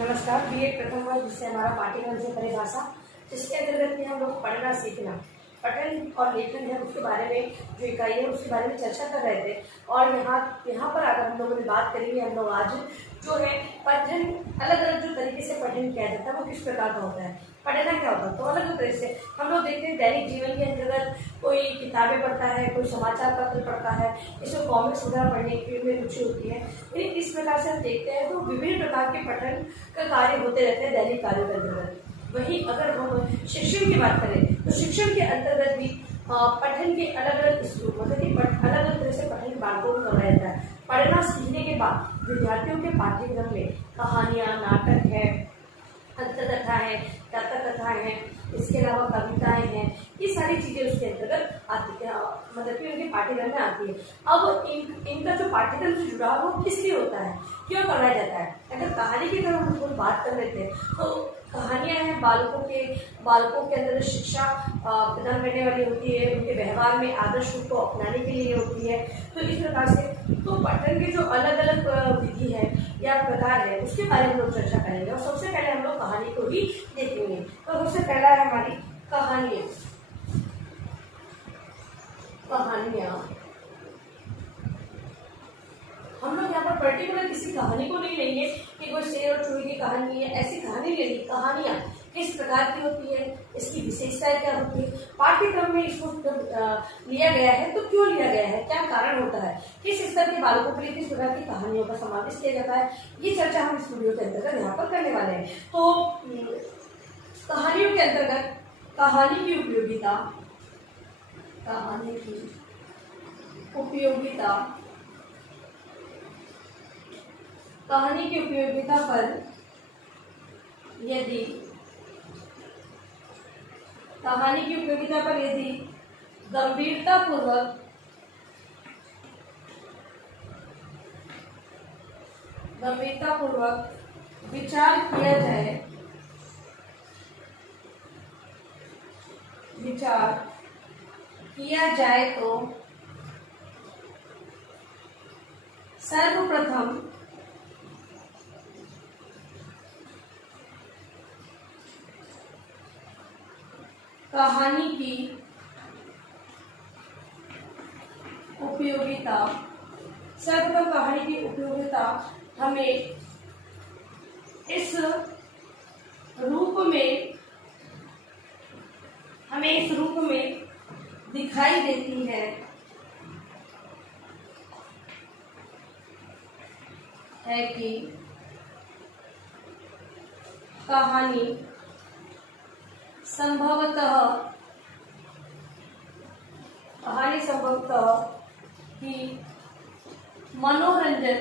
नमस्कार। बीए प्रथम वर्ष जिससे हमारा पाठ्यक्रम से परिभाषा, जिसके अंतर्गत में हम लोग पढ़ना सीखना, पठन और लेखन है उसके बारे में जो इकाई है उसके बारे में चर्चा कर रहे थे। और यहाँ पर आकर हम लोगों ने बात करेंगे हम लोग आज जो है पठन, अलग अलग जो तरीके से पठन किया जाता है वो किस प्रकार का होता है, पढ़ना क्या होता है। तो अलग अलग तरह से हम लोग देखते हैं दैनिक जीवन के अंतर्गत कोई किताबें पढ़ता है, कोई समाचार पत्र पढ़ता है, इसमें कॉमिक्स वगैरह पढ़ने की में रुचि होती है। लेकिन इस प्रकार से हम देखते हैं तो विभिन्न प्रकार के पठन का कार्य होते रहते हैं दैनिक कार्यों के अंतर्गत। वहीं अगर हम शिक्षण की बात करें तो शिक्षण के अंतर्गत भी पठन के अलग अलग स्वरूप मतलब कि अलग अलग तरह से पठन बालकों को करवाया जाता है। पढ़ना सीखने के बाद विद्यार्थियों के पाठ्यक्रम में कहानियाँ, नाटक है, अंतकथा है, कथा है, इसके अलावा कविताएं हैं, ये सारी चीजें उसके अंतर्गत आती है, मतलब कि उनके पाठ्यक्रम में आती है। अब इनका जो पाठ्यक्रम से जुड़ा वो किस लिए होता है, क्यों कराया जाता है। अगर कहानी की तरफ हम लोग बात कर लेते हैं तो कहानियां हैं बालकों के अंदर शिक्षा प्रदान करने वाली होती है, उनके व्यवहार में आदर्श रूप को अपनाने के लिए होती है। तो इस प्रकार से तो पठन के जो अलग अलग विधि है या प्रकार है उसके बारे में हम लोग चर्चा करेंगे। और सबसे पहले हम लोग कहानी को ही देखेंगे। तो सबसे पहला है हमारी कहानियां। हम लोग यहाँ पर पर्टिकुलर किसी कहानी को नहीं लेंगे कि कोई शेर और चूहे की कहानी है, ऐसी कहानी नहीं लेंगे। कहानियां किस प्रकार की होती है, इसकी विशेषताएं क्या होती है, पाठ्यक्रम में इसको लिया गया है तो क्यों लिया गया है, क्या कारण होता है, किस स्तर के बालकों के लिए किस प्रकार की कहानियों का समावेश किया जाता है, ये चर्चा हम इस वीडियो के अंतर्गत यहाँ पर करने वाले हैं। तो कहानियों के अंतर्गत कहानी की उपयोगिता पर यदि गंभीरतापूर्वक विचार किया जाए तो सर्वप्रथम कहानी की उपयोगिता हमें इस रूप में दिखाई देती है कि कहानी संभवतः ही मनोरंजक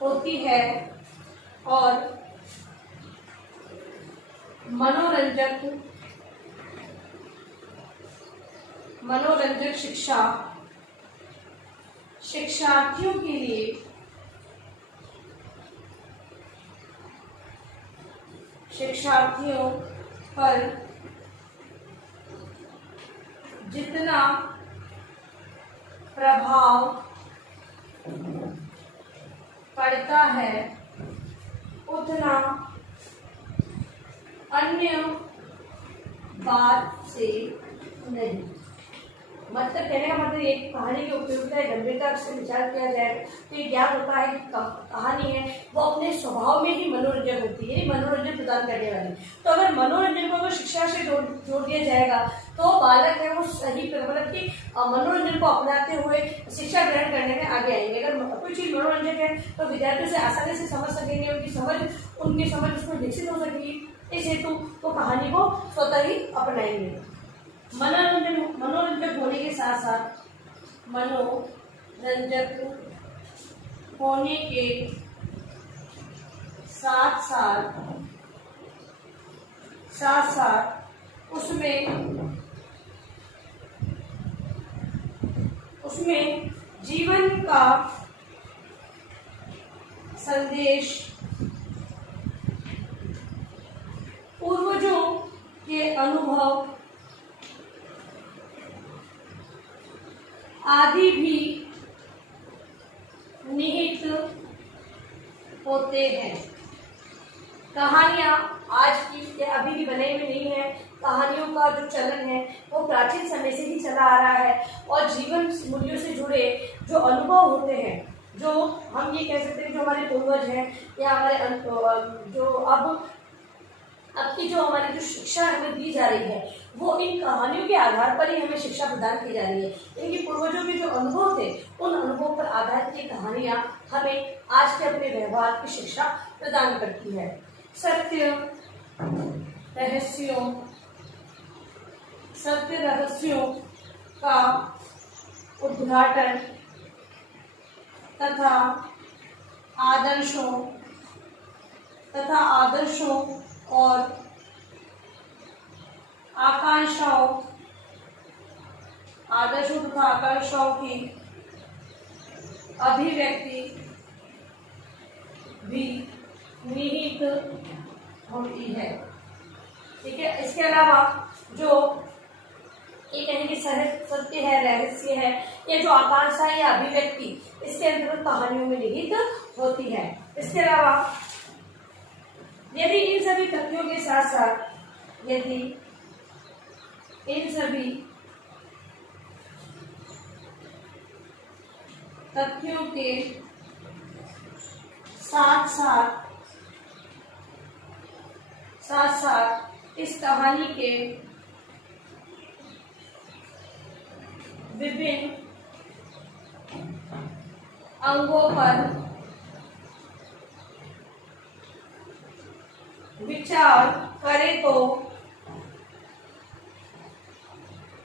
होती है और मनोरंजक शिक्षार्थियों के लिए पर जितना प्रभाव पड़ता है उतना अन्य बात से नहीं। मतलब कहने का मतलब ये कहानी की उपयोगिता गंभीरता से विचार किया जाए तो ये ज्ञात होता है कि कहानी है वो अपने स्वभाव में ही मनोरंजन होती है, मनोरंजन प्रदान करने वाली। तो अगर मनोरंजन को शिक्षा से जोड़ दिया जाएगा तो बालक है वो सही मतलब कि मनोरंजन को अपनाते हुए शिक्षा ग्रहण करने में आगे आएंगे। अगर कोई चीज मनोरंजन है तो विद्यार्थियों से आसानी से समझ सकेंगे, उनकी समझ उसमें विकसित हो सकेगी। इस हेतु वो कहानी को स्वतः ही अपनाएंगे। मनोरंजक होने के साथ साथ उसमें जीवन का संदेश, पूर्वजों के अनुभव आदि भी होते हैं। कहानियाँ आज की या अभी भी बने हुए नहीं है। कहानियों का जो चलन है वो प्राचीन समय से ही चला आ रहा है और जीवन मूल्यों से जुड़े जो अनुभव होते हैं, जो हम ये कह सकते हैं जो हमारे पूर्वज हैं या हमारे जो अब की जो हमारी जो शिक्षा हमें दी जा रही है वो इन कहानियों के आधार पर ही हमें शिक्षा प्रदान की जा रही है। इनके पूर्वजों के जो अनुभव थे उन अनुभवों पर आधारित ये कहानियाँ हमें आज के अपने व्यवहार की शिक्षा प्रदान करती है। सत्य रहस्यों का उद्घाटन तथा आदर्शों और आकांक्षाओं की अभिव्यक्ति भी निहित होती है। ठीक है, इसके अलावा जो ये कहेंगे सत्य है, रहस्य है, या जो आकांक्षा या अभिव्यक्ति इसके अंतर्गत कहानियों में निहित होती है। इसके अलावा यदि इन सभी तथ्यों के साथ साथ साथ इस कहानी के विभिन्न अंगों पर विचार करें तो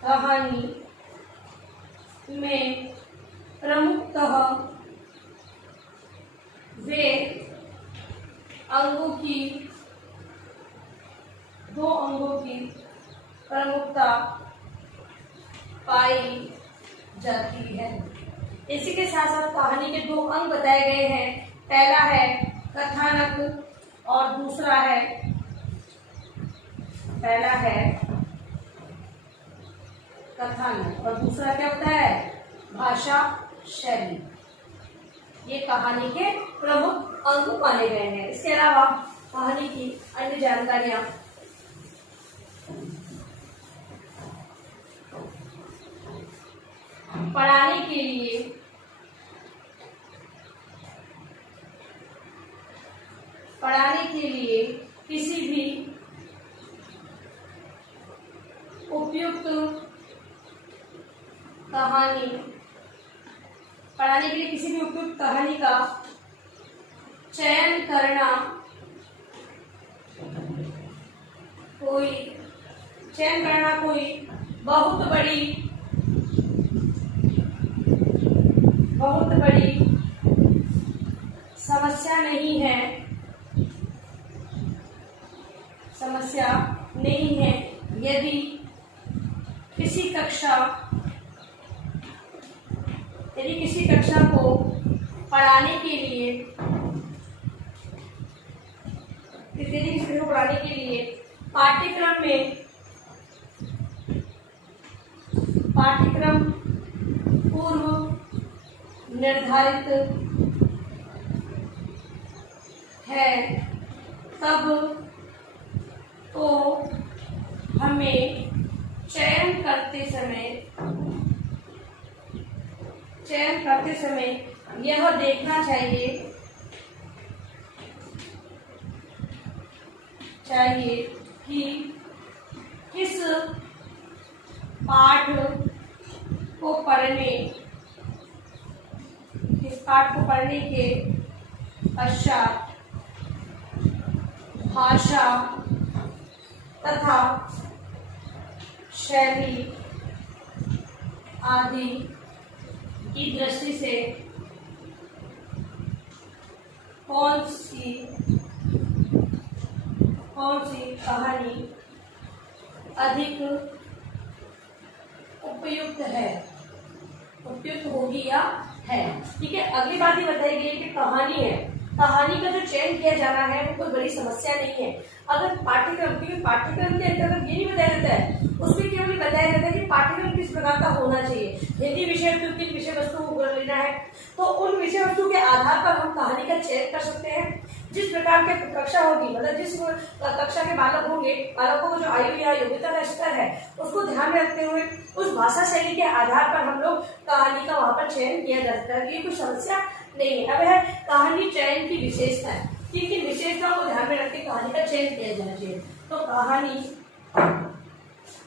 कहानी में प्रमुखतः वे दो अंगों की प्रमुखता पाई जाती है। इसी के साथ साथ कहानी के दो अंग बताए गए हैं। पहला है कथानक और दूसरा क्या होता है? भाषा शैली। ये कहानी के प्रमुख अंग माने गए हैं। इसके अलावा कहानी की अन्य जानकारियां पढ़ाने के लिए किसी भी उपयुक्त कहानी का चयन करना कोई बहुत बड़ी समस्या नहीं है यदि किसी कक्षा को पढ़ाने के लिए पाठ्यक्रम पूर्व निर्धारित है, तब तो हमें चयन करते समय यह देखना चाहिए कि किस पाठ को पढ़ने के पश्चात भाषा तथा शैली आदि की दृष्टि से कौन सी कहानी अधिक उपयुक्त होगी या है। ठीक है, अगली बात ये बताई गई है कि कहानी का जो चयन किया जाना है वो कोई बड़ी समस्या नहीं है। अगर पाठ्यक्रम, क्योंकि पाठ्यक्रम के अंतर्गत ये नहीं बताया जाता है, उसमें केवल बताया जाता है कि पाठ्यक्रम किस प्रकार का होना चाहिए, हिंदी विषय में किन विषय वस्तु को लेना है, तो उन विषय वस्तु के आधार पर हम कहानी का चयन कर सकते हैं। जिस प्रकार की कक्षा होगी, मतलब जिस कक्षा के बालक होंगे, बालकों को जो आयु या योग्यता का स्तर है उसको ध्यान में रखते हुए उस भाषा शैली के आधार पर हम लोग कहानी का वहां पर चयन किया जा सकता है। तो ये कोई समस्या नहीं है। अब है कहानी चयन की विशेषताएं, किन किन विशेषताओं को ध्यान में रख के कहानी का चयन किया जाना चाहिए। तो कहानी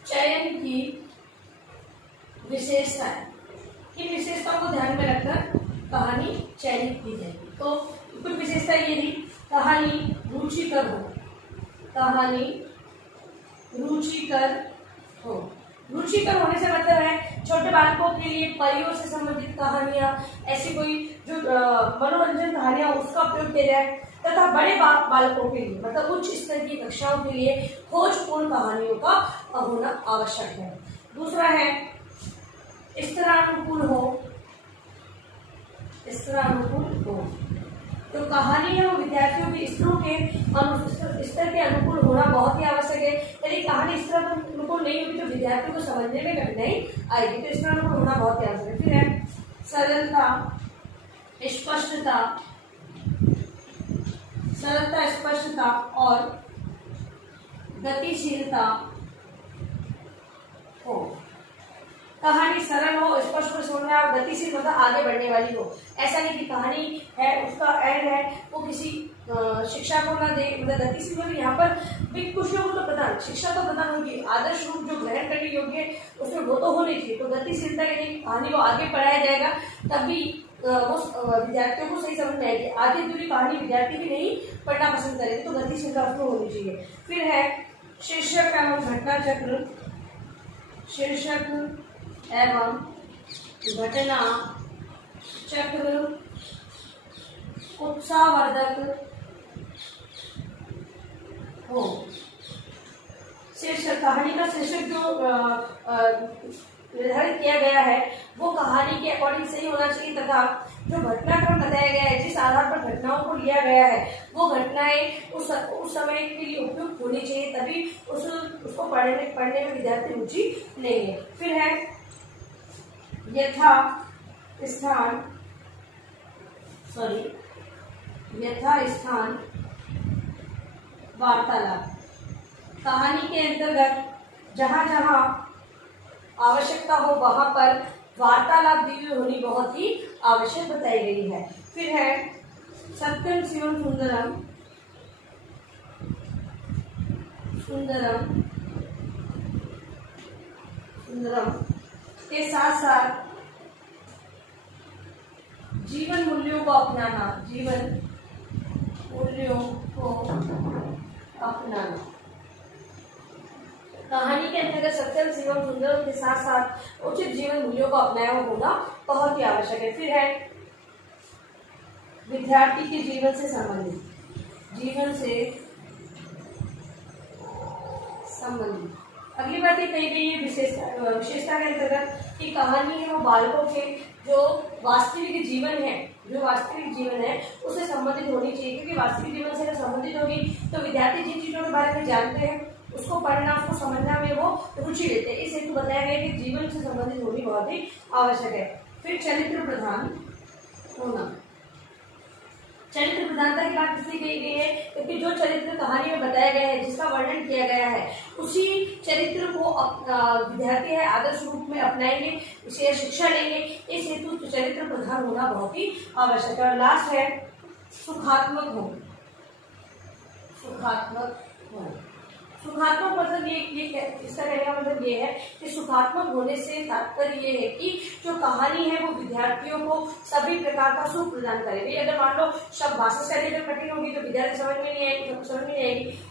चयन की विशेषताएं, किन विशेषताओं को ध्यान में रखकर कहानी चयनित की जाएगी। तो कुछ विशेषता ये थी, कहानी रुचिकर हो, कहानी रुचिकर हो। रुचिकर होने से मतलब है छोटे बालकों के लिए परियों से संबंधित कहानियां, ऐसी कोई जो मनोरंजन कहानियां उसका उपयोग किया जाए, तथा बड़े बालकों के लिए मतलब उच्च स्तर की कक्षाओं के लिए खोजपूर्ण कहानियों का होना आवश्यक है। दूसरा है स्तरानुकूल हो, स्तरानुकूल हो। तो कहानी है वो विद्यार्थियों के स्तर के अनुकूल होना बहुत ही आवश्यक है। यदि कहानी स्तर अनुकूल नहीं होगी तो विद्यार्थियों को समझने में कठिनाई आएगी, तो स्तर अनुकूल होना बहुत ही आवश्यक है। फिर है सरलता, स्पष्टता, सरलता, स्पष्टता और गतिशीलता हो। कहानी सरल हो, स्पष्ट हो, समझ में आप गतिशील मतलब आगे बढ़ने वाली हो। ऐसा नहीं कि कहानी है उसका एंड है वो किसी शिक्षा को ना दे, मतलब गतिशील मतलब यहाँ पर भी कुछ लोगों को तो प्रदान, शिक्षा तो प्रदान होगी, आदर्श रूप जो ग्रहण करने योग्य उसमें वो तो होनी चाहिए। तो गतिशीलता यानी कहानी को आगे पढ़ाया जाएगा तभी वो विद्यार्थियों को सही समझ में आएगी। आधी अधूरी कहानी विद्यार्थी भी नहीं पढ़ना पसंद करेंगे, तो गतिशीलता उसमें होनी चाहिए। फिर है शीर्षक एवं घटना चक्र, शीर्षक एवं घटना चक्र उत्साहवर्धक हो। शीर्षक, कहानी का शीर्षक जो निर्धारित किया गया है वो कहानी के अकॉर्डिंग सही होना चाहिए, तथा जो घटनाक्रम बताया गया है, जिस आधार पर घटनाओं को लिया गया है वो घटनाएं उस समय के लिए उपयुक्त होनी चाहिए, तभी उसको पढ़ने में विद्यार्थी रुचि लेंगे। फिर है यथा स्थान वार्तालाप। कहानी के अंतर्गत जहां जहां आवश्यकता हो वहां पर वार्तालाप दी हुई होनी बहुत ही आवश्यक बताई गई है। फिर है सत्यम शिवम सुंदरम, के साथ साथ जीवन मूल्यों को अपनाना, जीवन मूल्यों को अपनाना। कहानी के अंतर्गत सत्यम शिवम सुंदरम के साथ साथ उचित जीवन मूल्यों को अपनाया होना बहुत ही आवश्यक है। फिर है विद्यार्थी के जीवन से संबंधित, अगली बात ये कही गई है विशेषता के अंतर्गत कि कहानी है वो बालकों के जो वास्तविक जीवन है उससे संबंधित होनी चाहिए, क्योंकि वास्तविक जीवन से संबंधित होगी तो विद्यार्थी जिन चीजों के बारे में जानते हैं उसको पढ़ना, उसको समझना में वो रुचि लेते हैं। इस हेतु बताया गया कि जीवन से संबंधित होनी बहुत ही आवश्यक है। फिर चरित्र प्रधान होना। चरित्र प्रधानता की बात इसलिए कही गई है क्योंकि जो चरित्र कहानी में बताया गया है, जिसका वर्णन किया गया है, उसी चरित्र को विद्यार्थी है आदर्श रूप में अपनाएंगे, उसे शिक्षा लेंगे। इस हेतु चरित्र प्रधान होना बहुत ही आवश्यक है। और लास्ट है सुखात्मक हो। सुखात्मक मतलब ये इसका कहने का मतलब ये है कि सुखात्मक होने से तात्पर्य ये है कि जो कहानी है वो विद्यार्थियों को सभी प्रकार का सुख प्रदान करेगी। अगर मान लो शब्द भाषा शैली अगर कठिन होगी तो विद्यार्थी समझ में नहीं आएगी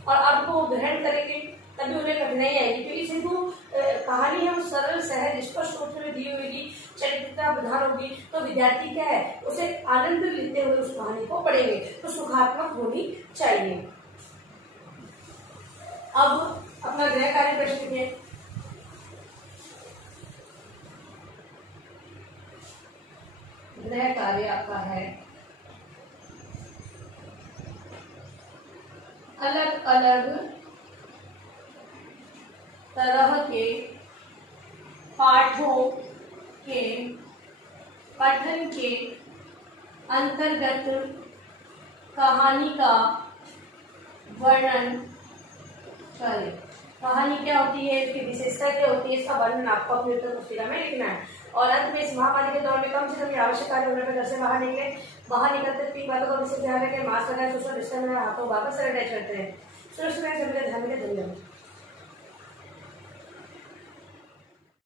और अर्थ को ग्रहण करेंगे तभी उन्हें कठिनाई आएगी। तो इस हेतु कहानी है वो सरल सहज स्पष्ट रूप में दी होगी, चरित्रता प्रधान होगी, तो विद्यार्थी क्या है उसे आनंद लेते हुए उस कहानी को पढ़ेंगे। तो सुखात्मक होनी चाहिए। अब अपना गृह कार्य प्रश्न लिखिए। गृह कार्य आपका है अलग अलग तरह के पाठों के पठन के अंतर्गत कहानी का वर्णन करें। कहानी क्या होती है, इसकी विशेषता क्या होती है, इसका वर्णन आपको अपनी उत्तर पुस्तिका में लिखना है। और अंत में इस महामारी के दौर में कम से कम आवश्यक कार्य होने पर घर से बाहर निकले। बाहर निकलते 3 बातों का विशेष ध्यान रखें। मास्क लगाएं, सोशल डिस्टेंस में हाथों वापस सैनिटाइज करते हैं। सुरक्षित रहें, सभी का ध्यान रखें। धन्यवाद।